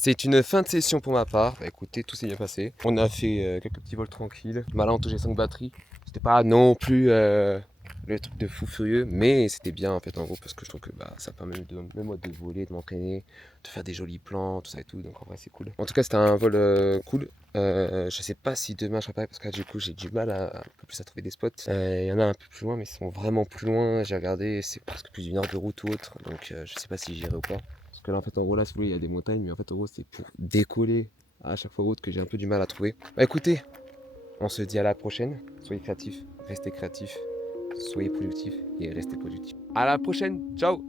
C'est une fin de session pour ma part. Bah, écoutez, tout s'est bien passé. On a fait quelques petits vols tranquilles. Malin, on touchait 5 batteries. C'était pas non plus le truc de fou furieux, mais c'était bien en fait en gros parce que je trouve que ça permet même moi de voler, de m'entraîner, de faire des jolis plans, tout ça et tout. Donc en vrai c'est cool. En tout cas c'était un vol cool. Je sais pas si demain je serai pareil parce que là, du coup j'ai du mal un peu plus à trouver des spots. Il y en a un peu plus loin mais ils sont vraiment plus loin. J'ai regardé, c'est presque plus d'une heure de route ou autre. Donc je sais pas si j'irai ou pas. Parce que là en fait en gros là si vous voulez il y a des montagnes mais en fait en gros c'est pour décoller à chaque fois autre que j'ai un peu du mal à trouver. Bah écoutez, on se dit à la prochaine. Soyez créatifs, restez créatifs, soyez productifs et restez productifs. À la prochaine, ciao!